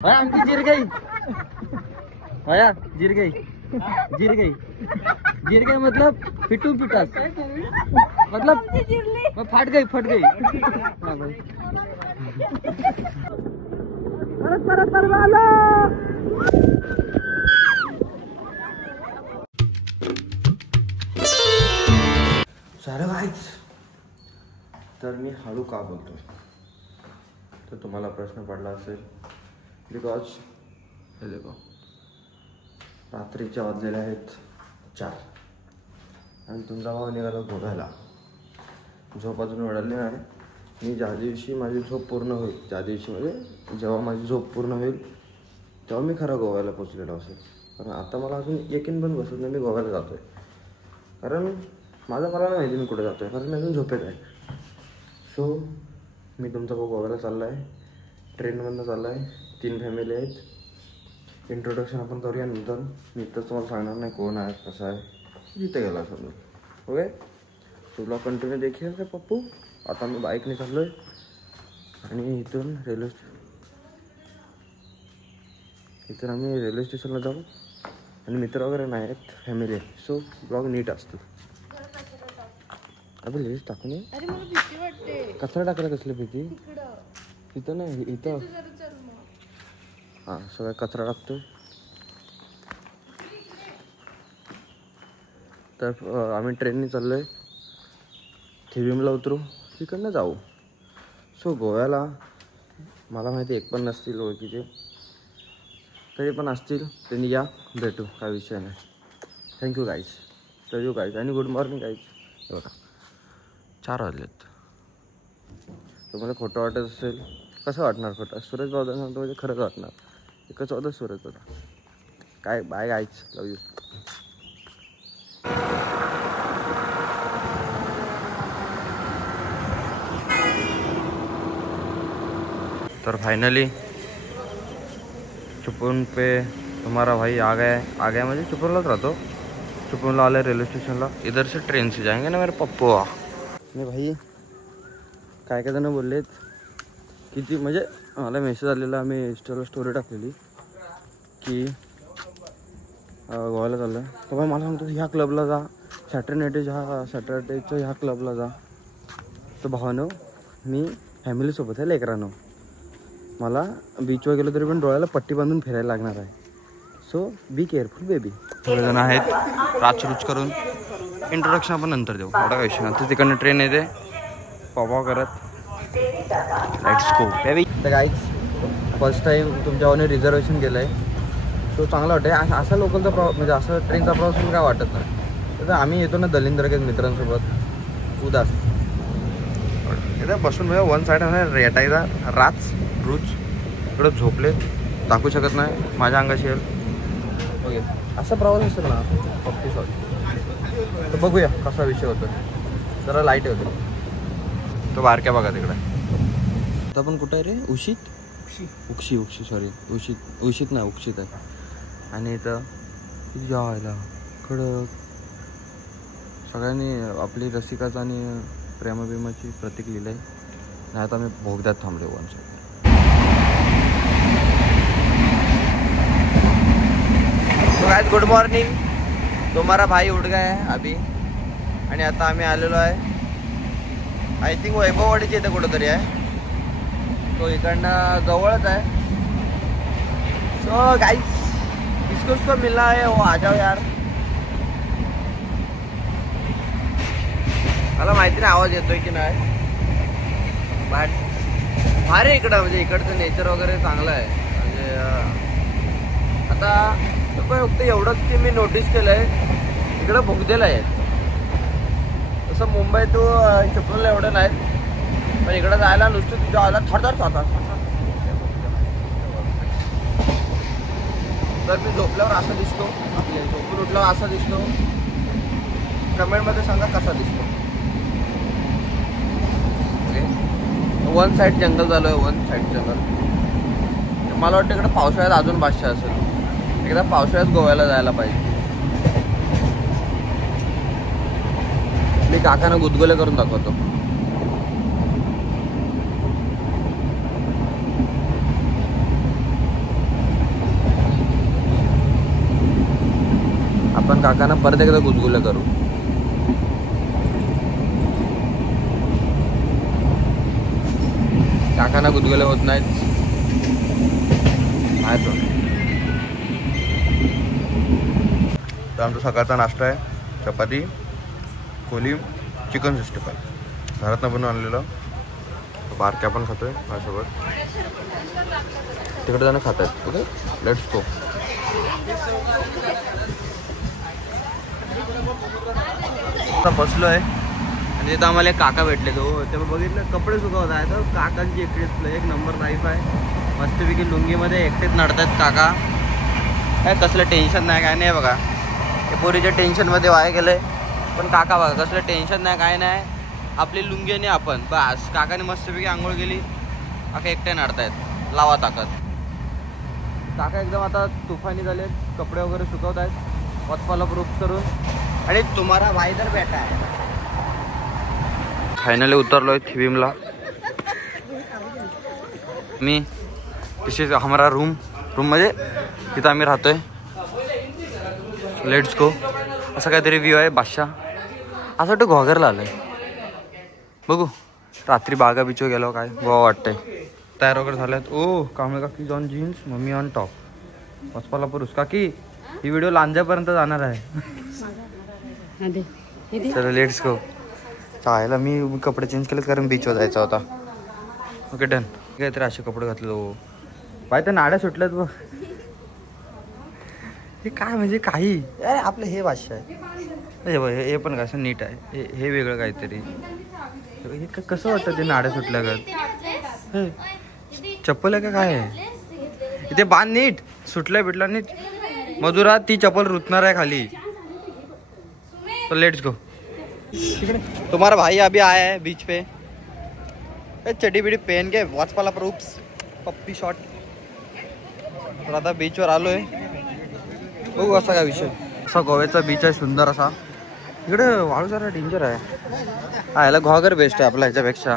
आमची जिर गई भैया, जिर गई जिर गई जिर गई मतलब पिटू पिटास मतलब फट गई फट गई। हाँ भाई सारे भाईच, तर मी हळू का बोलतो तर तुम्हाला प्रश्न पडला असेल बिकॉज हे देखो रात्रीच्या वाजलेले आहेत 4 आणि तुमचा भाव निघाला झोपायला. झोप अजून उडाली नाही. मी ज्या दिवशी माझी झोप पूर्ण होईल, ज्या दिवशी म्हणजे जेव्हा माझी झोप पूर्ण होईल तेव्हा मी खरं गोव्याला पोचलेलो असेल. कारण आता मला अजून यकीन पण बसत नाही मी गोव्याला जातो आहे. कारण मला नाही माहिती मी कुठे जातो आहे, कारण मी अजून झोपेत आहे. सो मी तुमचा भाऊ गोव्याला चालला आहे, ट्रेनमधनं चालला आहे. 3 फॅमिली आहेत. इंट्रोडक्शन आपण करूया नंतर. मी तर तुम्हाला सांगणार नाही कोण आहे कसं आहे, जिथे गेला समजा. ओके, तुला कंटिन्यू देखील रे पप्पू. आता मी बाईकने चाललो आहे आणि इथून आम्ही रेल्वे स्टेशनला जाऊ. आणि मित्र वगैरे नाही आहेत, फॅमिली आहे. सो ब्लॉग नीट असतो. अबे लेस टाकून ये. अरे मला भीती वाटते. कचरा टाकायला कसली भीती? इथं नाही, इथं. हां, सगळा कचरा टाकतोय. तर आम्ही ट्रेनने चाललो आहे. थिविमला उतरू, तिकडनं जाऊ. सो गोव्याला मला माहिती एक पण नसतील ओळखीचे, तरी पण असतील त्यांनी या, भेटू, काय विषय नाही. Thank you guys, love you guys आणि गुड मॉर्निंग गाईज. बघा 4 वाजलेत. तुम्हाला खोटं वाटत असेल, कसं वाटणार खोटं? सूरज बाबा सांगतो म्हणजे खरंच वाटणार. एकच होतं सूरज होता. काय बाय गाईज, लव यू. तर फाइनली चुपन पे तुम्हारा भाई आ गया म्हणजे चुपनलाच राहतो. चुपनला आले रेलवे स्टेशनला. इधर से ट्रेन से जाएंगे ना मेरे पप्पू. नाही भाई, काय जण बोललेत किती, म्हणजे मला मेसेज आलेला, मी इंस्टाला स्टोरी टाकलेली की गोव्याला चाललं आहे. तर मला सांगतो ह्या क्लबला जा, सॅटर्डेच्या ह्या क्लबला जा. तर भावानं मी फॅमिलीसोबत आहे, लेकरानं. मला बीचवर गेलो तरी पण डोळ्याला पट्टी बांधून फिरायला लागणार आहे. So be careful baby. सगळेजण आहेत राचरूच करून. इंट्रोडक्शन आपण नंतर देऊ, एवढा काय विषय नाही. तिकडनं ट्रेन येते पॉपॉ करत. Let's go baby. तर गाईज, फर्स्ट टाईम तुमच्यावर रिझर्वेशन केलं आहे. सो चांगलं वाटतं. असा लोकलचा म्हणजे असं ट्रेनचा प्रवास पण काय वाटत नाही. तर आम्ही येतो ना दलिंद्रगेत मित्रांसोबत उदास. इथं बसून वन साईड रेटायचा राच रूच. इकडं झोपले, दाखवू शकत नाही, माझ्या अंगाशी येईल. ओके, असा प्रवास असेल ना 35 वाजता. तर बघूया कसा विषय होतो. जरा लाईट होते. तो बारक्या बघा तिकडे. आता पण कुठं आहे रे? उक्षी सॉरी, उशीत नाही, उक्षित आहे. आणि इथं जायला कडक सगळ्यांनी आपली रसिकाचं आणि प्रेमबिमाची प्रतीक लिहिलं आहे. नाही आता मी भोगद्यात थांबले one side. Guys good morning. तुम्हारा भाई उठ गया है अभी. आणि आता आम्ही आलेलो आहे, आय थिंक वैभववाडीच्या इथे कुठंतरी आहे. तो इकडनं जवळच आहे. सो गाइस किसको मिलना है वो आ जाओ यार. मला माहिती नाही आवाज येतोय की नाही, बट भारी इकडं, म्हणजे इकडचं नेचर वगैरे चांगलं आहे. म्हणजे आता फक्त एवढंच की मी नोटीस केलं आहे इकडं भोगदेला आहे. तसं मुंबई टू चिपळूणला एवढं नाही, पण इकडं जायला नुसतं तुझ्या आला थरथर जातात. तर मी झोपल्यावर असा दिसतो, आपल्या झोपून उठल्यावर असा दिसतो. कमेंटमध्ये सांगा कसा दिसतो. ओके, वन साईड जंगल झालं आहे, वन साईड जंगल. मला वाटतं इकडं पावसाळ्यात अजून भाषा असेल. एकदा पावसाळ्यात गोव्याला जायला पाहिजे. मी काकांना गुदगुले करून दाखवतो. आपण काकांना परत एकदा गुदगुल्या करू. काकांना गुदगुल्या होत नाहीत. तर आमचा सकाळचा नाश्ता आहे चपाती कोली चिकन 65 घरातनं बनवून आणलेलं. बारक्या पण खातोय माझ्यासोबत. तिकडे जाणं खात आहेत. Okay let's go. बसलो आहे आणि तिथं आम्हाला एक काका भेटले. तो तेव्हा बघितलं कपडे सुकवत आहे. तर काकांची एक नंबर लाईफ आहे. मस्तपैकी लुंगीमध्ये एकटेच नडतात काका. काय कसलं टेन्शन नाही काय नाही. बघा हे पोरीच्या टेन्शनमध्ये वाया गेलंय. पण काका बघा कसलं टेन्शन नाही काय नाही. आपली लुंगी आणि आपण बस. काकाने मस्तपैकी आंघोळ केली. काका एकटे नडतायत. लावा ताकद. काका एकदम आता तुफानी झाले. कपडे वगैरे सुकवत आहेत वॉचपाला प्रूफ करून. आणि तुम्हाला वायदर भेटा आहे. फायनली उतरलोय थिविमला. मी दिस इज हमारा रूम म्हणजे तिथं आम्ही राहतोय. Let's go. असं काहीतरी व्ह्यू आहे. बादशाह असं वाटतं घोगरला आलंय. बघू रात्री बागा बीचवर गेलो काय गोवा वाटतंय. तयार वगैरे झाल्यात. ओ कांबळे काकी on jeans mummy on top. वचपाला पुरुष काकी ही व्हिडिओ लांजापर्यंत जाणार आहे. चलो लेट्स गो. चायला मी कपडे चेंज केले कारण बीचवर जायचा होता. Okay done. काहीतरी असे कपडे घातले. हो बाय त्या नाड्या सुटल्यात बघ. हे काय म्हणजे काही अरे आपलं हे भाषा आहे. हे पण कसं नीट आहे. हे वेगळं काहीतरी. हे कसं वाटतं ते नाड्या सुटल्या का. चप्पल आहे का काय आहे. इथे बांध नीट. सुटल्या बिटला नीट. मधुरा ती चप्पल रुतणार आहे खाली. तो लेट्स गो. तुम्हारा भाई अभी आया है बीच पे. चड्डी बिडी पहन के वॉचपाला प्रूफ्स पप्पी शॉट. तर आता बीचवर आलोय. बघू असा काय विषय. असा गोव्याचा बीच आहे सुंदर असा. इकडे वाळू जरा डेंजर आहे. हा याला घोगर बेस्ट आहे आपल्या ह्याच्यापेक्षा.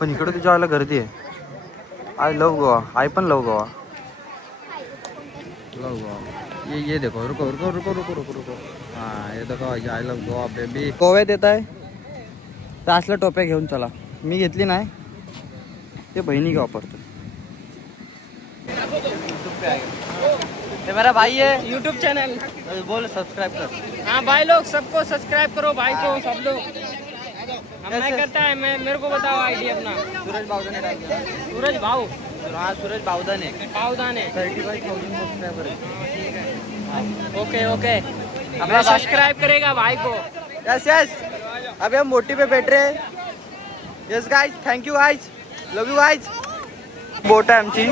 पण इकडे तुझ्या आयला गर्दी आहे. I love Goa. आय पण लव गोवा. लव गोवा. ये देखो. रुको रुको रुको रुको रुको रुको. हाँ ये देखो आय लव गोवा बेबी. गोव्यात येत आहे तर असल्या टोप्या घेऊन चला. मी घेतली नाही. ते बहिणी वापरतो. ये मेरा भाई है. यूट्यूब चैनल बोल सब्सक्राइब कर. हाँ भाई लोग सबको सब्सक्राइब करो. भाई को सब लोग. मैं करता है. मैं मेरे को बताओ आईडी अपना. सूरज बावदाने डाल दिया. सूरज भाव. हाँ सूरज बावदाने. 35,000 सब्सक्राइबर है. Okay okay. मैं सब्सक्राइब करेगा भाई को. Yes yes. अभी हम मोटी पे बैठ रहे हैं. Yes guys thank you guys. Love you guys. Boat आहे आमची.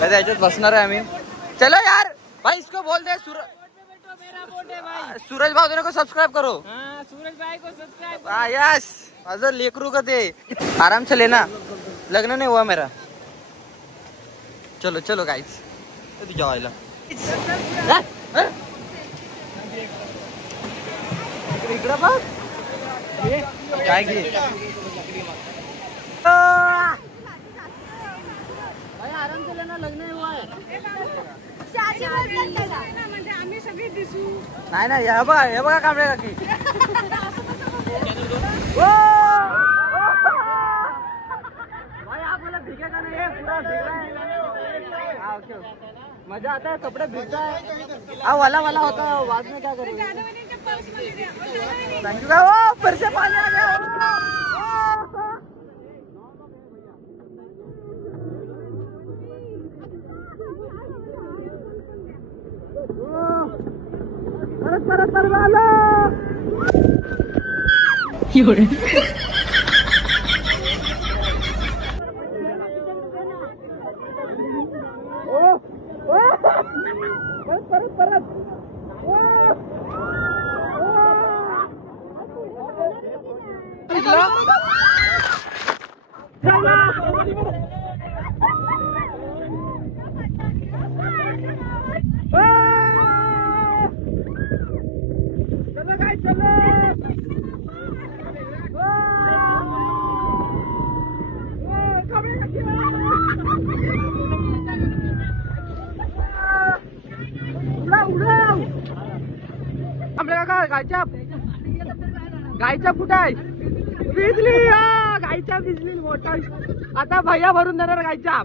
त्याच्यात बसणार आहे आम्ही. चलो यार भाई इसको बोल दे. सूरज बावदाने को सब्सक्राइब करो. हाँ सूरज भाई को सब्सक्राइब. हाँ यस. माझं लेकरू का ते. आराम से लेना. लग्न नहीं हुआ मेरा. चलो चलो गाइस. तुझ्या आईला इकडं बघ. काय घे भाई. आराम से लेना. लग्न नहीं हुआ है. नाही नाही. हे बघा कांबळे काकी. भाई आप मतलब भीगेगा नहीं है. पूरा भीग रहा है. हाँ ओके. मजा आता है. कपड़े भीगता है. वाला होता है. बाद में क्या करेंगे. Thank you. फिर से पानी आ गया. परत आलो. परत गायच्या गायच्या कुठे आहे? भिजली गायच्या भिजली मोठा. आता भैया भरून देणार गायच्या.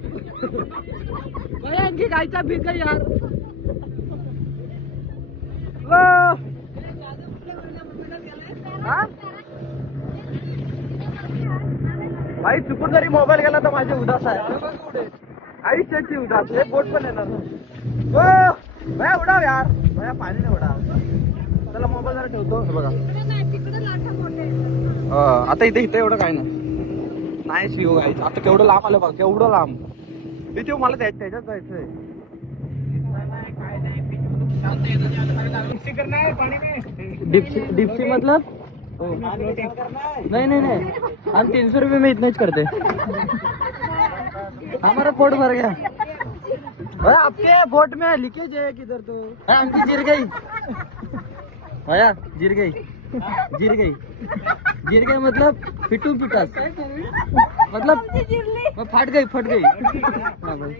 भैया आणखी गायच्या भिज गई यार. भाई चुकून जरी मोबाईल गेला तर माझे उदास आहे. आयुष्याची उदास. हे बोट पण येणार. भैया उडाव यार. भैया पाणी नाही उडाव. चला मोबाईल जरा ठेवतो. बघा आता इथे एवढं काय नाही शिव गायचं. आता केवढं लांब आलं बघ. केवढं लांब. इथे मला त्याच्यात जायचंय. डिप्सी मतलब नहीं हम 300 रुपये में इतना ही करते. हमारा पोट भर गया. आपके बोट में लीकेज है किधर तो. हमकी गिर गई भैया. गिर गई मतलब फिटू पिटास मतलब फट गई. हाँ भाई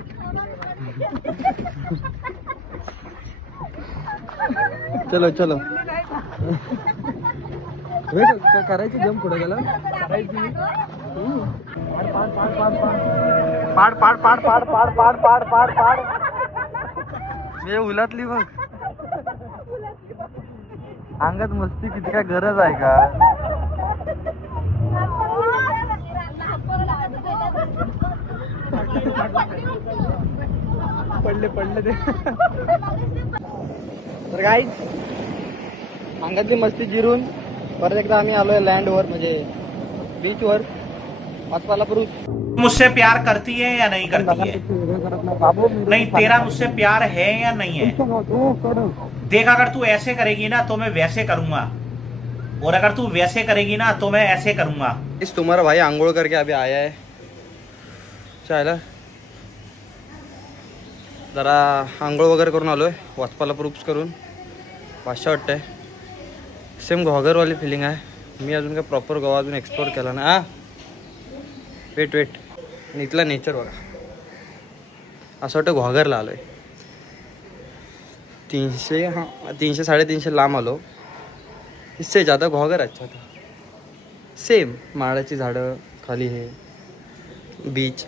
चलो करायची जम पुढे गेला. पाड मी उलातली बघ. अंगात मस्ती किती काय गरज आहे का. पडले ते. तर गाईज अंगातली मस्ती जिरून परत एकदा आम्ही आलोय लँडवर म्हणजे बीचवर. वाचपालापूर. मुझसे प्यार करती है या नहीं करती है? नहीं, तेरा मुझसे प्यार है या नहीं है? देख, अगर तू ऐसे करेगी ना तो मैं वैसे करूंगा, और अगर तू वैसे करेगी ना तो मैं ऐसे करूंगा. इस तुम्हारा भाई आंघोळ करके अभी आया है. चायला जरा आंघोळ वगैरे करून आलोय. वाचपालापूर करून भाषा वाटतंय. सेम घॉगरवाली फिलिंग आहे. मी अजून काय प्रॉपर गोवा अजून एक्सप्लोर केला ना. वेट आणि इथलं नेचर बघा. असं वाटतं घॉगरला आलोय. 300-350 लांब आलो. इससे ज़्यादा घॉगर अच्छा था. सेम माडाची झाडं खाली हे बीच.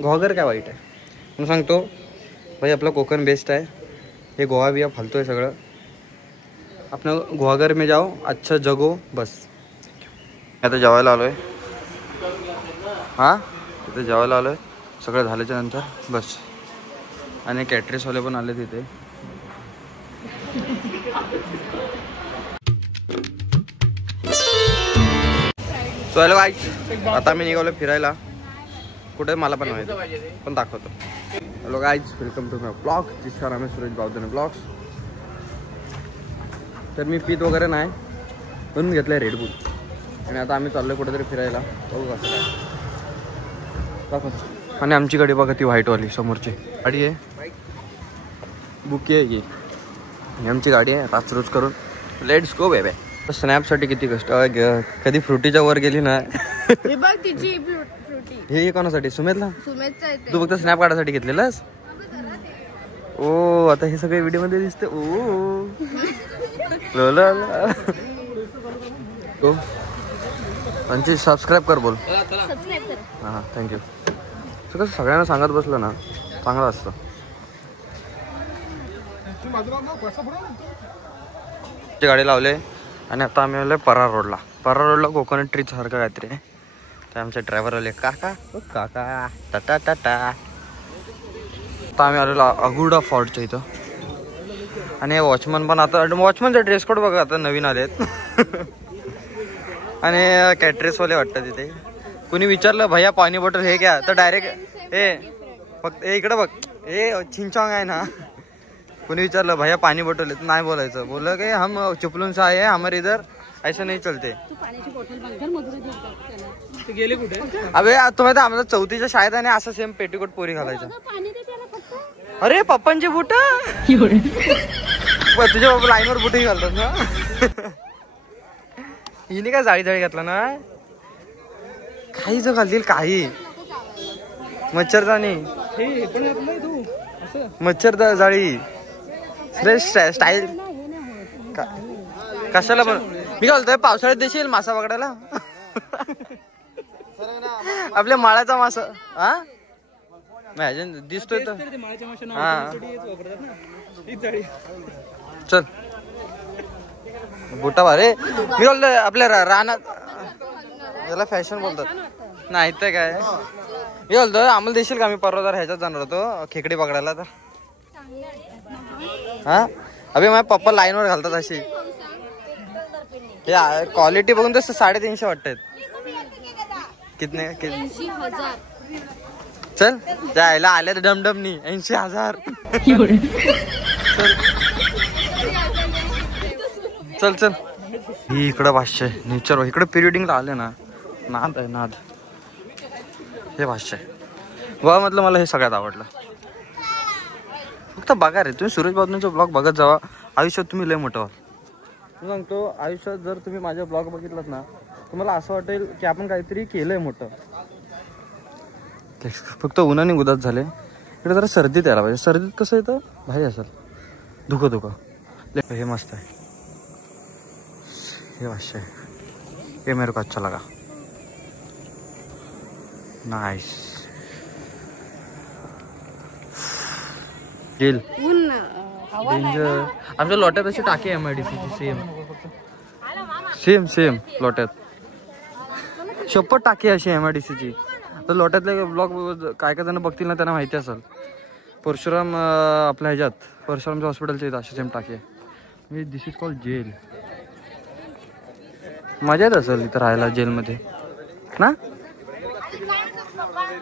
घॉगर काय वाईट आहे म्हणून सांगतो भाई. आपला कोकण बेस्ट आहे. हे गोवा बिया फालतोय सगळं. आपण घॉगर में जाओ, अच्छा जगो बस. आता जेवायला आलोय. तिथे जेवायला आलोय. सगळं झाल्याच्या नंतर बस. आणि कॅटरेसवाले पण आले तिथे. सो हॅलो गाईज, आता मी निघालो फिरायला. कुठे मला पण माहिती, पण दाखवतो. Hello guys, welcome to my blog. जिसका नाम है सुरेश बावधने ब्लॉग्स. तर मी पीत वगैरे नाही म्हणून घेतलं आहे रेडबुल. आणि आता आम्ही चाललो कुठेतरी फिरायला. बघू कसं काय दाखवतो. आणि आमची गाडी बघा ती व्हाईटवाली समोरची गाडी आहे. बुकी आहे ही. आमची गाडी आहे. रात रोज करून लेट्स गो बेबे. स्नॅपसाठी किती कष्ट. कधी फ्रुटीच्या वर गेली ना. हे कोणासाठी? सुमेधला. तू फक्त स्नॅप काढायसाठी घेतलेलास. ओ आता हे सगळे व्हिडिओ मध्ये दिसते. ओ त्यांची सबस्क्राईब कर बोल. हां थँक्यू. कसं सगळ्यांना सांगत बसलं ना चांगलं असतं. गाडी लावले आणि आता आम्ही आलोय परार रोडला. परार रोडला कोकोनट ट्री सारखं काहीतरी आहे. ते आमचे ड्रायव्हर आले. काका टाटा टाटा. आता आम्ही आलेलो अगुडा फोर्टच्या इथं. आणि वॉचमन पण आता. वॉचमनचा ड्रेस कोड बघा आता नवीन आलेत. आणि कॅटरेसवाले वाटतं तिथे. कुणी विचारलं भैया पाणी बॉटल हे घ्या तर डायरेक्ट फक्त इकडं बघ. छिंचॉंग आहे ना. कुणी विचारलं भैया पाणी बॉटल नाही बोलायचं. बोललं की हम चिपलून से आए, हमारे इधर ऐसा नहीं चलते. अबे तुम्ही आम्हाला 4थीच्या शाळेत आणि असं सेम पेटीकोट पोरी घालायचं. अरे पप्पांचे बुट. तुझ्या बाबा लाईनवर बुटही घालतात ना. हिने काय जाळी घातला ना. काही जो घालतील काही. मच्छरदाणी, मच्छर जाळी. स्टाईल कशाला पण मी काय बोलतोय, पावसाळ्यात देशील मासा पकडायला? आपल्या माळ्याचा मासा. हा अजून दिसतोय तर. हा चल बुटा भारे. मी बोलतोय आपल्या रानात याला फॅशन बोलतात नाही तर काय. मी बोलतोय आम्हाला देशील का? मी परवा जर ह्याच्यात जाणार होतो खेकडे पकडायला तर. हा अभि माझ्या पप्पा लाईनवर घालतात अशी. क्वालिटी बघून तर 350 वाटतात. कितने? चल जायला आले तर डमडमनी 80,000. चल चल. ही इकडं भाष्य आहे नेचर. इकडे पिरियडिंगला आले ना नाद आहे नाद. हे भाष्य आहे गोवा मधलं. मला हे सगळ्यात आवडलं. फक्त बघा रे तुम्ही सूरज बाबूंचा ब्लॉग बघत जावा. आयुष्यात तुम्ही लय मोठं व्हाल. मी सांगतो आयुष्यात जर तुम्ही माझा ब्लॉग बघितलात ना तुम्हाला असं वाटेल की आपण काहीतरी केलंय मोठं. फक्त उन्हाने उदास झाले. इकडे जरा सर्दीत यायला पाहिजे. सर्दीत कसं येतं भाई असेल धुकं. हे मस्त आहे. हे भाष्य आहे. हे मेरे को अच्छा लगा. नाइस. Jail danger. आमच्या लोट्यात अशी टाकी आहे MIDCची. सेम लोट्यात शपथ टाकी अशी MIDCची. तर लोट्यातले ब्लॉग काय जण बघतील ना त्यांना माहिती असेल. परशुराम आपल्या ह्याच्यात परशुरामच्या हॉस्पिटलच्या इथं अशी सेम टाकी आहे. This is called jail. मजा येत असेल इथं राहायला जेलमध्ये ना.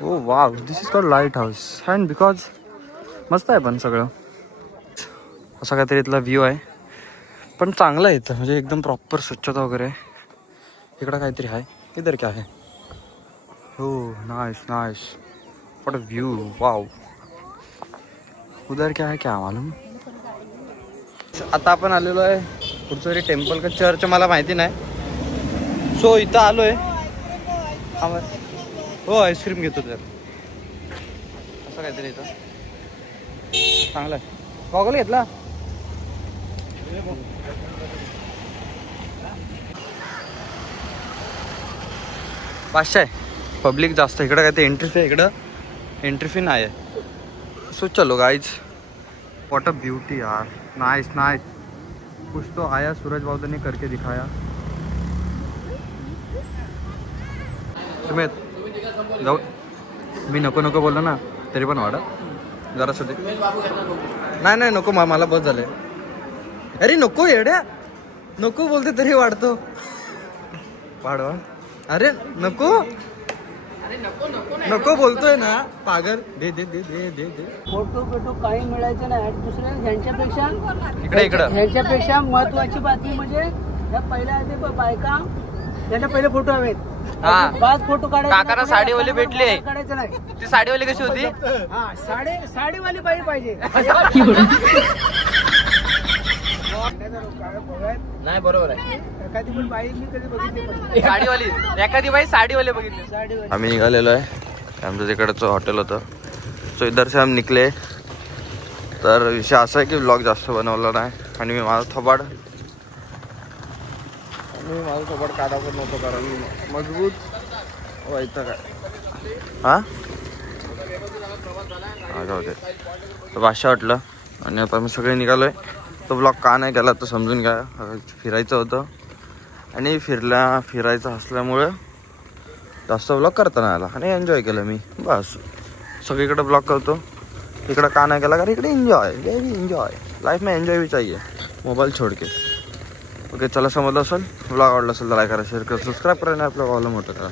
Oh wow this is called lighthouse. And because मस्त आहे पण सगळं असं काहीतरी इथला व्ह्यू आहे. पण चांगलं आहे इथं म्हणजे एकदम प्रॉपर स्वच्छता वगैरे. इकडं काहीतरी आहे. इधर क्या आहे? हो nice what a view. Wow. उधर क्या है क्या मालूम. आता आपण आलेलो आहे पुढचं तरी टेम्पल का चर्च मला माहिती नाही. सो इथं आलोय. हो आईस्क्रीम घेतो तर असं काहीतरी इथं चांगलं आहे. गॉगल घेतला. पाचशे आहे. पब्लिक जास्त इकडं काय ते एंट्री फी. इकडं एंट्री फी नाही आहे. सो चलो गाइज. व्हाट अ ब्यूटी यार. नाइस कुछ तो आया सूरज बाबू ने करके दिखाया. सुमित जाऊ. मी नको बोललो ना तरी पण वाढत जरा सध्या. नाही नको मला बस झाले. अरे नको येड्या नको बोलते तरी वाढतो. वाढवा. अरे नको बोलतोय ना पागल. दे फोटो काही मिळायचं नाही. दुसऱ्या ह्यांच्यापेक्षा इकडे ह्यांच्यापेक्षा महत्वाची बातमी म्हणजे या पहिल्या बायका त्यांना पहिले फोटो हवेत. बाद फोटो काढायचा. काकाला साडीवाली भेटली. काढायचं नाही. ती साडीवाली कशी होती? हा साडीवाली बाई पाहिजे. नाही बरोबर आहे. एखादी पण बाई मी कधी बघितली साडीवाली. एखादी बाई साडीवाली बघितली. आम्ही निघालेलो आहे. आमचं तिकडचं हॉटेल होतं. सो इधर से हम निकले. तर विषय असा आहे की ब्लॉग जास्त बनवला नाही आणि मी माझा थोबाड काढावत नव्हतो कारण मजबूत व्हायचं काय. हा जाऊ दे. तर भाषा वाटलं आणि आता मी सगळे निघालोय. तो ब्लॉग का नाही केला तर समजून घ्या. फिरायचं होतं आणि फिरायचं असल्यामुळे जास्त ब्लॉग करता नाही आला आणि एन्जॉय केलं मी. बस सगळीकडे ब्लॉग करतो. इकडं का नाही केला कारण इकडे एन्जॉय लाईफ में एन्जॉय भी चाहिए मोबाईल छोड़ के. ओके चला समजलं असेल. ब्लॉग आवडला असेल तर लाईक करा शेअर करा सबस्क्राईब करा आणि आपल्या ब्लॉगला मोठं करा.